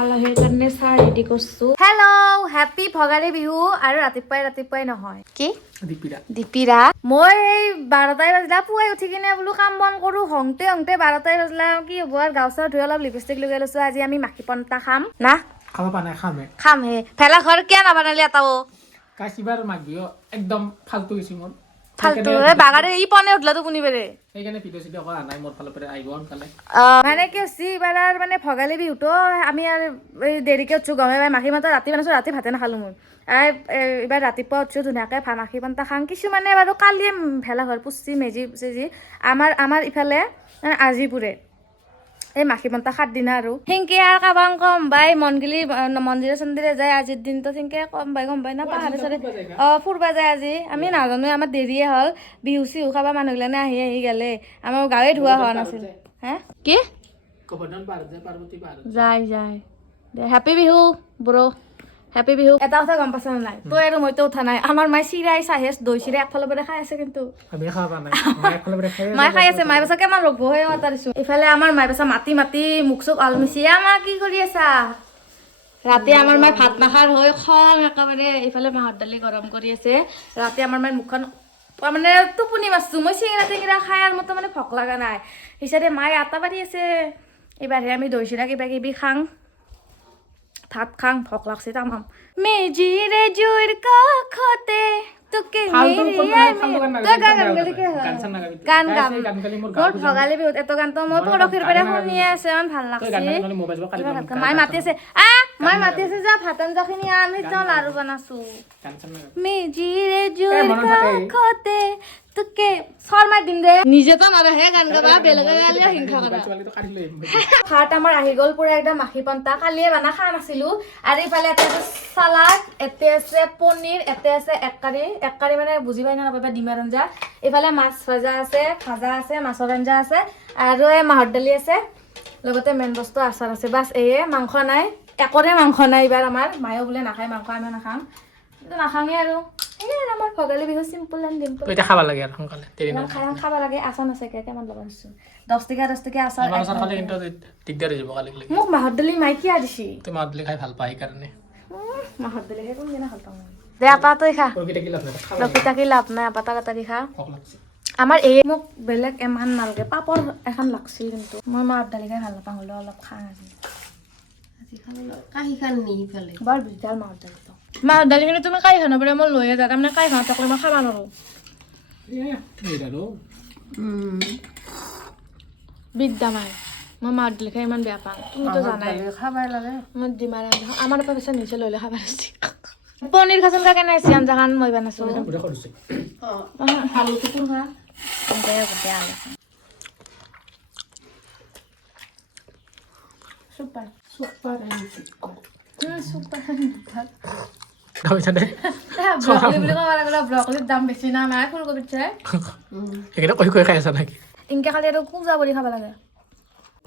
আলহীৰ কাৰণে চাহ ৰেডি কৰিছো। Hello' happy Bhogali Bihu. আৰু ৰাতিপুৱাই নহয় কি দীপিৰা মই এই 12টাই বাজিলা পুৱাই উঠি কিনে বোলো কাম বন কৰো হংতে 12টাই বাজিলা কি হ'ব আৰু গাঁও চাও ধুই অলপ লিপষ্টিক লগাই লৈছো। আজি আমি মাখি পন্তা খাম না খাব পা নাই খাম হে ভেলা ঘৰ কিয় নাবনালি এটা কাশিবাৰ মাঘ বিহু একদম ফালতু গৈছে মোৰ ফালতু বাগাৰে ই পনে উঠলাটো শুনি পেৰে সেইকাৰণে ভিডিঅ' চিডিঅ' কৰা নাই মোৰ ফালৰ পৰা আহিব সোনকালে। মানে কি হৈছে এইবাৰ মানে ভগালী বিহুতো আমি আৰু দেৰিকে উঠছো গমে পাই মাখি পন্তা ৰাতি বনাইছো ৰাতি ভাতে নাখালো মোৰ এইবাৰ ৰাতিপুৱা উঠছো ধুনীয়াকে মাখি পন্তা খাং কিছুমানে বাৰু কালিয়ে ভেলা ঘৰ পুচছি মেজি চেজি আমাৰ ইফালে আজিপুৰে এই মাখি পন্তা 7 দিনা আৰু সেনকে আৰু কাবাং কম বাই মন্দিৰে চন্দিৰে যায় আজিৰ দিনটো সেনকে কম বাই না পাহাৰে চাৰে ফুৰবা যায় আজি আমি নাজানো আমাৰ দেৰিয়ে হ'ল বিহু চিহু খাবা মানুহগিলানে আহি গেলে আমাৰ গাঁৱে ধোৱা হোৱা নাছিল হে কি যায় দে হেপী বিহু ব্ৰ হেপী বিহু। এটা কথা গম পাইছ নাই তই আৰু মইতো উঠা নাই আমাৰ মায়ে চিৰাই চাহেচ দৈ চিৰা একফালৰ পৰা খাই আছে কিন্তু মায়ে খাই আছে মায়ে পাছা কিমান ৰ'ব হে এটা দিছো ইফালে আমাৰ মায়ে পাছা মাতি মুখ চুখ আলমিছি আমাৰ কি কৰি আছা ৰাতি আমাৰ মায়ে ভাত নাখাৰ হৈ খং একেবাৰে ইফালে মাহৰ দালি গৰম কৰি আছে ৰাতি আমাৰ মায়ে মুখখন মানে টোপনি মাৰছো মই চিঙৰা টিঙৰা খাই আৰু মোৰ মানে ভোক লগা নাই হিচাপে মায়ে আটা পাৰি আছে এইবাৰহে আমি দৈ চিৰা কিবা কিবি খাং ভাত খাং ভোক লাগছে তামাম মেজিৰে জুইৰ কাষতে তোকে গান গাম মোৰ ভগালী বিহুত এটো গানটো মই পৰখীৰ পৰা শুনিয়ে আছে ইমান ভাল লাগছে মায়ে মাতি আছে যা ভাত আঞ্জাখিনি আন সেইটো লাৰু বনাইছো মেজিৰে জুইৰ কাষতে তোকে শৰ্মাই দিম দে নিজে তো নৰহে গান গাবা বেলেগে গালে হিংসা কৰা ভাত আমাৰ আহি গ'ল পুৰা একদম মাখি পন্তা কালিয়ে বানা খা নাছিলো আৰু ইফালে এটা সালাড এতে আছে পনীৰ এতে আছে এক কাৰী মানে বুজি পাই না নাপাবা ডিমাৰ আঞ্জা ইফালে মাছ ভাজা আছে মাছৰ আঞ্জা আছে আৰু এই মাহৰ দালি আছে লগতে মেইন বস্তু আচাৰ আছে বাছ এয়ে মাংস নাই একৰে মাংস নাই এইবাৰ আমাৰ মায়েও বোলে নাখায় মাংস আমি নাখাম কিন্তু নাখাঙে আৰু আমাৰ ভগালী বিহু চিম্পল এণ্ড ডিম্পল তই খাব লাগে আৰু সোনকালে দেৰি নহয় খাব লাগে আচাৰ আছে কেমান লগা দিছো 10 টকা আচাৰ খালে কিন্তু দিগদাৰ হৈ যাব কালি মোক মাহৰ দালি মাই কিয়া দিছি তই মাহৰ দালি খাই ভাল পাই কাৰণে মাহৰ দালি হে কোন দিনা ভাল পাওঁ দে আপা তই খা লকিতা কি লাভ নাই আপা তাক খা আমাৰ এই মোক বেলেগ এমান নালগে পাপৰ এখন লাগছিল কিন্তু মই মাহৰ দালি খাই ভাল নাপাওঁ হ'লেও অলপ খাং আজি কাহি খান নি ইফালে বৰ বিজাল মাহৰ দালিখিনি তুমি কাই খাব পাৰে মই লৈয়ে যা তাৰমানে কাই খাওঁ তকলে মই খাব নোৱাৰোঁ বিদ্যা মাই মই মাহৰ দালি খাই ইমান বেয়া পাওঁ তুমিতো জানাই খাবাই লাগে মই ডিমাৰ আমাৰ পৰা পিছত নিচে লৈ খাব পাৰিছি পনীৰ খাচোন কা কেনে আছে আঞ্জাখান মই বনাইছোঁ আলু টুকুৰ খা চুপাৰ ব্ৰকলিৰ দাম বেছি না মায়ে ফুলকবিত চাই ইনকে খালি আৰু পূজা কৰি খাব লাগে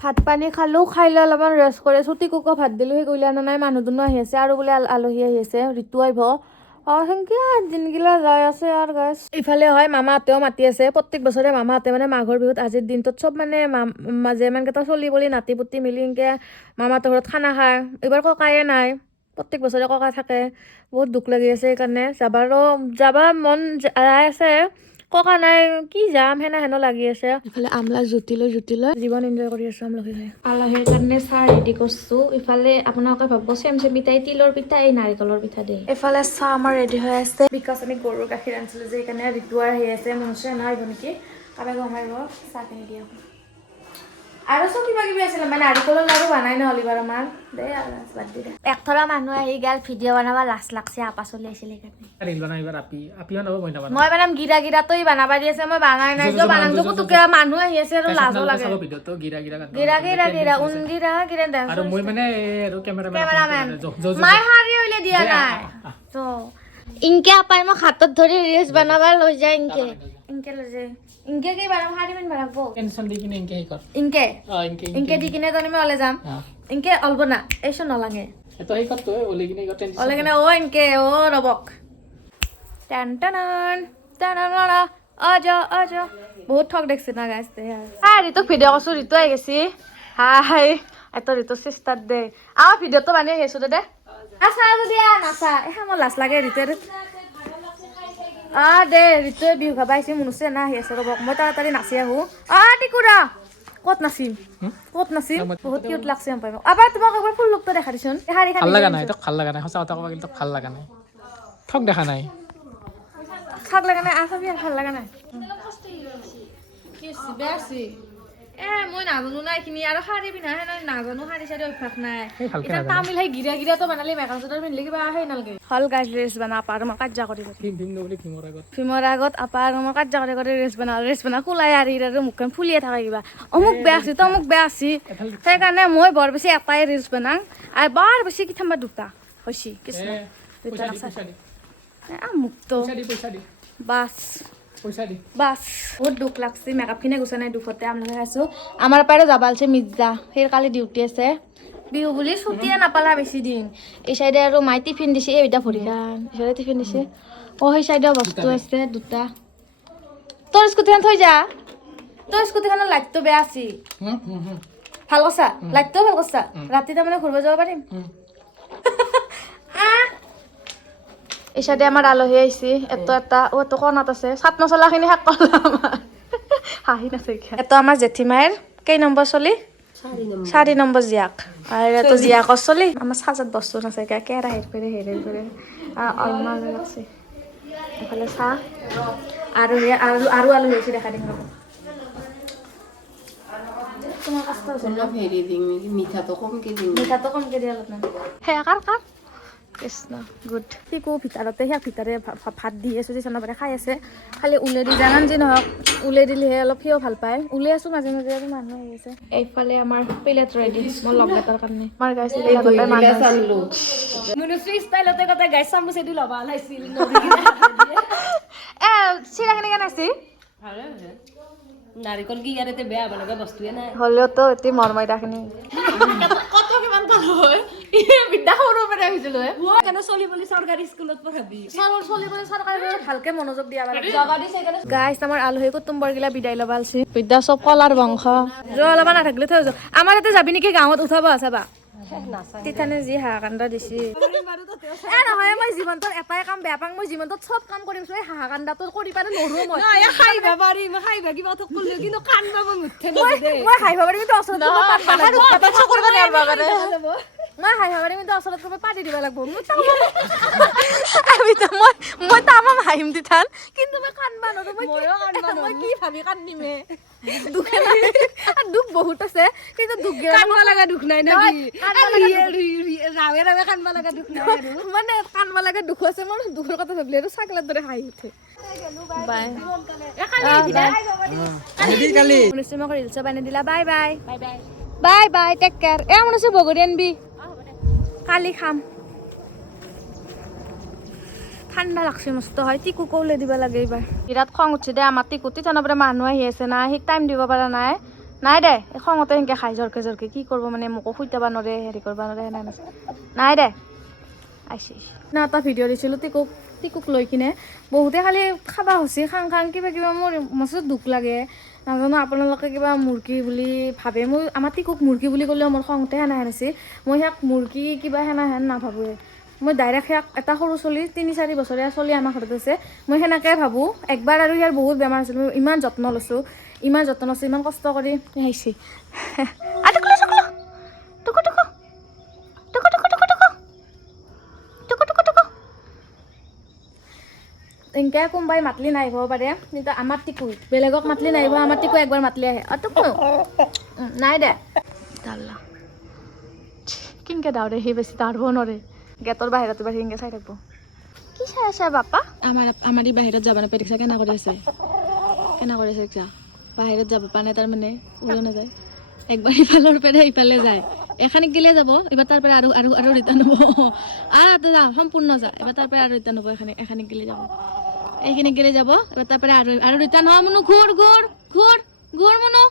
ভাত পানী খালোঁ খাই লৈ অলপমান ৰেষ্ট কৰে চুটি কুকো ভাত দিলোঁ সেই কৰিলে নাই মানুহ দুনো আহি আছে আৰু বোলে আলহী আহি আছে ঋতু আহিব সেনকে দিনগিলা যাই আছে আৰু গাছ ইফালে হয় মামাহঁতেও মাতি আছে প্ৰত্যেক বছৰে মামাহঁতে মানে মাঘৰ বিহুত আজিৰ দিনটোত চব মানে যিমানকেইটা চলি পলি নাতি পুতি মিলি এনেকৈ মামাহঁতৰ ঘৰত খানা খায় এইবাৰ ককায়ে নাই প্ৰত্যেক বছৰে ককা থাকে বহুত দুখ লাগি আছে সেইকাৰণে যাব মন যাই আছে ককা নাই কি যাম হেনো লাগি আছে ইফালে আমলা জুতি লৈ জীৱন এনজয় কৰি আছো আমলখি খাই আলহীৰ কাৰণে চাহ ৰেডি কৰিছো ইফালে আপোনালোকে ভাবিব চেম পিঠা তিলৰ পিঠা এই নাৰিকলৰ পিঠা দেই এইফালে চাহ আমাৰ ৰেডি হৈ আছে বিকজ আমি গৰুৰ গাখীৰ আনিছিলো যে সেইকাৰণে ঋতুৱাৰ হেৰি আছে মনুষ্য নাহিব নেকি কাৰোবাক গমাই চাহখিনি দিয়া আৰু চব কিবা কিবি আছিলে মানে নাৰিকলৰ লাৰু বনাই নহ'ল এইবাৰ আমাৰ দে বাদ দি দে একথৰা মানুহ আহি গ'ল ভিডিঅ' বনাব লাজ লাগছে আপা চলি আছিলে সেইকাৰণে মই বনাম গিৰা তই বনাবা দি আছে মই বনাই নাই কিয় বনাম যে পুতুকে মানুহ আহি আছে আৰু লাজো লাগে গিৰা কেমেৰামেন মাই হাৰি হইলে দিয়া নাই তো ইনকে আপাই মোক হাতত ধৰি ৰিলছ বনাবা লৈ যায় ইনকে লৈ যায় ইনকে কি বানাম হাৰি মান বানাবো টেনশন দি কিনে ইনকে কৰ ইনকে দি কিনে জানি মই ওলাই যাম ইনকে অলব না এইছো নলাঙে এতো হেই কৰ তই ওলাই কিনে কৰ টেনশন ওলাই কিনে ইনকে ৰবক টান আজা বহুত ঠক দেখছ না গাইছ তে ঋতু ভিডিঅ' কৰছো ঋতু আহি গেছি হাই তোৰ ঋতুৰ চিষ্টাৰ দে ভিডিঅ'টো বানি আহিছোঁ দে আছা যদি নাচা মোৰ লাজ লাগে ঋতুৰ দে ঋতুৱে বিহু খাব আহিছে মনুষ্য না আহি আছে ৰ'ব মই তাড়াতাড়ি নাচি আহোঁ টিকুৰা ক'ত নাচিম বহুত কিউট লাগছে আবাৰ তোমাক একবাৰ ফুল লুকটো দেখা দিছোন ভাল লগা নাই তোক ভাল লগা নাই সঁচা কথা ক'ব গ'লে তোক ভাল লগা নাই ঠক দেখা নাই ঠক লগা নাই আছাবি ভাল লগা নাই বেছি মই নাজানো না এইখিনি আৰু শাৰী পিন্ধা নাজানো শাৰী চাৰী অভ্যাস নাই এতিয়া তামিল সেই গিৰা গিৰাটো বনালে মেখেলা চাদৰ পিন্ধিলে কিবা সেই নালাগে হল গাইজ ৰেচ বনা আপা আৰু মই কাৰ্যা কৰি ভীমৰ আগত আপা আৰু মই কাৰ্যা কৰি ৰেচ বনা কোলাই আৰু মুখখন ফুলিয়ে থাকে কিবা অমুক বেয়া আছে তমুক বেয়া আছে সেইকাৰণে মই বৰ বেছি এটাই ৰিলচ বনাওঁ আৰু বৰ বেছি কিঠাম্বা দুটা হৈছে কৃষ্ণ দুটা নাচা মুক্ত বাছ বাছ বহুত দুখ লাগছে মেকআপখিনি গুচা নাই দুখতে আপোনালোকে খাইছোঁ আমাৰ পাৰে যাবালছে মিৰ্জা সেই কালি ডিউটি আছে বিহু বুলি ছুটিয়ে নাপালা বেছি দিন এই চাইডে আৰু মাই টিফিন দিছে এইটা ভৰি খান এই টিফিন দিছে সেই চাইডে বস্তু আছে দুটা তোৰ স্কুটিখন থৈ যা তোৰ স্কুটিখনৰ লাইটটো বেয়া আছে ভাল কৈছা লাইটটোও ভাল কৈছা ৰাতি তাৰমানে ঘূৰিব যাব পাৰিম এই চাইডে আমাৰ আলহী আহিছে এটা কণাত আছে চাট মছলাখিনি শেষ কৰিলে আমাৰ হাঁহি নাছে এটা আমাৰ জেঠীমাইৰ কেই নম্বৰ চলি 4 নম্বৰ জীয়াক আৰু এইটো জীয়াকৰ চলি আমাৰ চাজাত বস্তু নাছে কেৰাহীৰ কৰি হেৰি অলমান লাগছে এইফালে চাহ আৰু আলহী হৈছে দেখা দিম ৰ'ব তোমাৰ কষ্ট হৈছে অলপ হেৰি দিম মিঠাটো কমকৈ দিয়া অলপমান সেয়া কাৰ কৃষ্ণ গুড সিকো ভিতৰতে ভিতৰে ভাত দি আছোঁ যে চানবাৰে খাই আছে খালি উলাই দি জানান যি নহওক উলাই দিলেহে অলপ সিও ভাল পায় উলাই আছোঁ মাজে মাজে আৰু মানুহ আহি আছে এইফালে আমাৰ প্লেট ৰেডি মই লগ এটাৰ কাৰণে আমাৰ গাইছে চিৰাখিনি কেনে আছে নাৰিকল কি ইয়াতে বেয়া বনাব বস্তুৱে নাই হ'লেওতো এটি মৰমইদাখিনি কত কিমান কাল হয় বিদ্যা সৰু পৰা আহিছিল কেন চলি বুলি চৰকাৰী স্কুলত পঢ়াবি চলি বুলি চৰকাৰী ভালকে মনোযোগ দিয়া লাগে জাগা দিছে গাইছ আমাৰ আলহী কুটুম্বৰ গিলা বিদায় ল'বা আলছি বিদ্যা চব কলাৰ বংশ অলপমান নাথাকিলে থৈ যাওঁ আমাৰ ইয়াতে যাবি নেকি গাঁৱত উঠাব চাবা তিথানে যি হাহাকান্দা দিছি নহয় মই জীৱনটোত এটাই কাম বেয়া পাওঁ মই জীৱনটোত চব কাম কৰিম এই হাহাকান্দাটো কৰি পালে নৰো মই খাইবা পাৰিম খাইবা কিবা তো কৰিলে কিন্তু কান্দবা মই মুঠে মই খাইবা পাৰিম কিন্তু ওচৰত মই পাতি দিব লাগিব মই তামাম হাঁহিম তিথান কিন্তু মই কান্দবা নৰো মই কি ভাবি কান্দিমে দুখ বহুত আছে কিন্তু দুখ কান্দবা লগা দুখ নাই না ৰাৱে ৰাৱে কান্দবা লগা দুখ নাই মানে কান্দবা লগা দুখ আছে মোৰ দুখৰ কথা ভাবিলে আৰু ছাগলৰ দৰে হাঁহি উঠে বাই ৰিলচ বানি দিলা bye bye bye bye take care মন আছে বগৰী আনবি কালি খাম ঠাণ্ডা লাগছে মস্ত হয় টিকু কৌলে দিব লাগে এইবাৰ বিৰাট খং উঠছে দে আমাৰ টিকু তিথানৰ পৰা মানুহ আহি আছে না সি টাইম দিব পৰা নাই দে খঙতে সেনেকৈ খাই জৰকে কি কৰিব মানে মোকো শুইতাব নোৱাৰে হেৰি কৰিব নোৱাৰে নাই দে আহিছে না এটা ভিডিঅ' দিছিলোঁ টিকুক লৈ কিনে বহুতে খালি খাবা হৈছে খাং কিবা মোৰ মস্ত দুখ লাগে নাজানো আপোনালোকে কিবা মুৰ্গী বুলি ভাবে মই আমাৰ টিকুক মুৰ্গী বুলি ক'লেও মোৰ খংতে সেনাহেন মই সিয়াক মুৰ্গী কিবা সেনাহেন নাভাবোৱে মই ডাইৰেক্ট সিয়াক এটা সৰু চলি 3-4 বছৰীয়া চলি আমাৰ ঘৰত আছে মই সেনেকৈ ভাবোঁ একবাৰ আৰু ইয়াৰ বহুত বেমাৰ আছিল মই ইমান যত্ন লৈছোঁ ইমান কষ্ট কৰি আহিছে এনেকৈ কোনোবাই মাতলি নাহিব পাৰে কিন্তু আমাৰ টিকু বেলেগক মাতলি নাহিব আমাৰ টিকু একবাৰ মাতলি আহে টিকু নাই দে দাল্লা কেনেকৈ দাউৰে সি বেছি দাউৰিব নোৱাৰে গেটৰ বাহিৰত এবাৰ সেনেকৈ চাই থাকিব কি চাই আছে বাপা আমাৰ বাহিৰত যাব নাপায় দেখিছা কেনে কৰি আছে দেখিছা বাহিৰত যাব পৰা নাই তাৰমানে ওলাই নাযায় একবাৰ ইফালৰ পৰা ইফালে যায় এখানিক গেলে যাব এবাৰ তাৰ পৰা আৰু ৰিটাৰ্ণ হ'ব আৰু যাম সম্পূৰ্ণ যায় এবাৰ তাৰ পৰা আৰু ৰিটাৰ্ণ হ'ব এখানিক গেলে যাব এইখিনিক গেলে যাব এবাৰ তাৰ পৰা আৰু ৰিটাৰ্ণ হ'ব মনো ঘূৰ মনো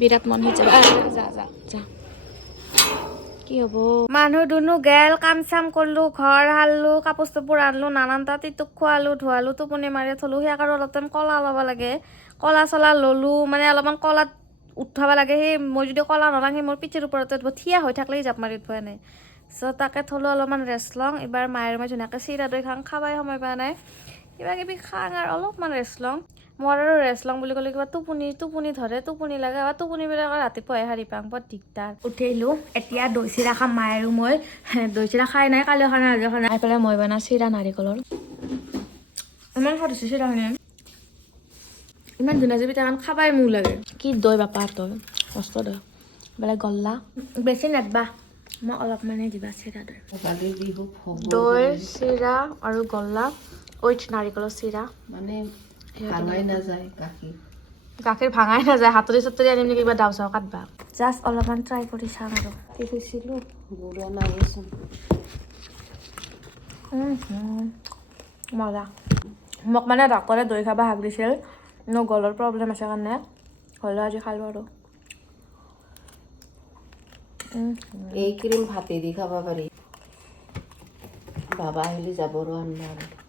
বিৰাট মন হৈছে যা কি হ'ব মানুহ দুনু গেল কাম চাম কৰলো ঘৰ হাৰলো কাপোৰ চাপোৰ আনলো নানানটা টিটুক খোৱালো ধোৱালো টোপনি মাৰি থলো সেয়াক আৰু অলপ টাইম কলা ল'ব লাগে কলা চলা ল'লো মানে অলপমান কলাত উঠাব লাগে সেই মই যদি কলা নলাং সেই মোৰ পিঠিৰ ওপৰতে থিয়া হৈ থাকিলেই জাপ মাৰি উঠোৱা নাই চ' তাকে থলো অলপমান ৰেষ্ট লওঁ এবাৰ মায়েৰ মই ধুনীয়াকৈ চিৰা দৈ খাওঁ খাবাই সময় পোৱা নাই কিবা কিবি খাং আৰু অলপমান ৰেষ্ট লওঁ মোৰ আৰু ৰেষ্ট লওঁ বুলি ক'লে কিবা টোপনি ধৰে টোপনি লাগে বা টোপনিবিলাক ৰাতিপুৱাই সাৰি পাওঁ বৰ দিগদাৰ উঠি আহিলোঁ এতিয়া দৈ চিৰা খাম মায়ে আৰু মই দৈ চিৰা খাই নাই কালিও খানা আজিও খানা খাই পেলাই মই বনাওঁ চিৰা নাৰিকলৰ ইমান সোৱাদ হৈছে চিৰাখিনি ইমান ধুনীয়া যে পিঠাখন খাবাই মোক লাগে কি দৈ বাপা দৈ মস্ত দৈ বোলে গল্লা বেছি নেদবা মই অলপমানে দিবা চিৰা দৈ দৈ চিৰা আৰু গল্লা উইথ নাৰিকলৰ চিৰা মানে ভাঙাই নাযায় গাখীৰ ভাঙাই নাযায় হাতৰি চাতৰি আনিম নেকি কিবা দাও চাও কাটবা জাষ্ট অলপমান ট্ৰাই কৰি চাম আৰু কি কৈছিলোঁ গুড়া নাইয়েচোন মজা মোক মানে ডাক্তৰে দৈ খাব হাক দিছিল মোৰ গলৰ প্ৰব্লেম আছে কাৰণে হ'লেও আজি খালোঁ আৰু এই ক্ৰীম ভাতে দি খাব পাৰি বাবা আহিলে যাব আৰু আনবা আৰু